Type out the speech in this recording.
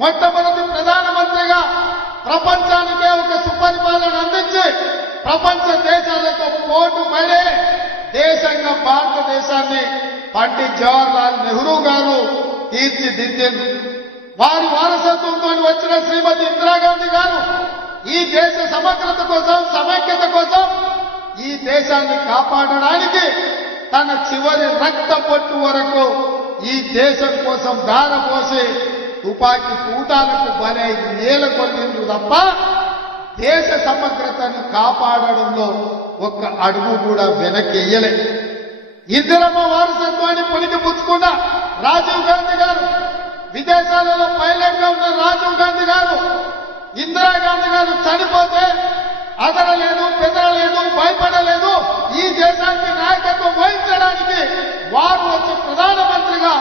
మొట్టమొదటి ప్రధానమంత్రిగా ప్రపంచానికే ఒక సుపరిపాలన అందించి ప్రపంచ దేశాలతో పోటు పడే దేశంగా భారతదేశాన్ని పండిత్ జవహర్లాల్ నెహ్రూ గారు తీర్చిదిద్దారు. వారి వారసత్వంతో వచ్చిన శ్రీమతి ఇందిరాగాంధీ గారు ఈ దేశ సమగ్రత కోసం, సమైక్యత కోసం, ఈ దేశాన్ని కాపాడడానికి తన చివరి రక్త పొట్టు వరకు ఈ దేశం కోసం ధారపోసి తుపాకీ తూటాలకు బలై నేలకొల్లిండ్రు తప్ప దేశ సమగ్రతను కాపాడడంలో ఒక్క అడుగు కూడా వెనక్కియ్యలే. ఇందిరమ్మ వారసత్వాన్ని పులికి పుచ్చుకున్న రాజీవ్ గాంధీ గారు, విదేశాలలో పైలట్ గా ఉన్న రాజీవ్ గాంధీ గారు, ఇందిరాగాంధీ గారు చనిపోతే అదరలేదు, బెదరలేదు, భయపడలేదు. ఈ దేశానికి నాయకత్వం వహించడానికి వారు వచ్చి ప్రధానమంత్రిగా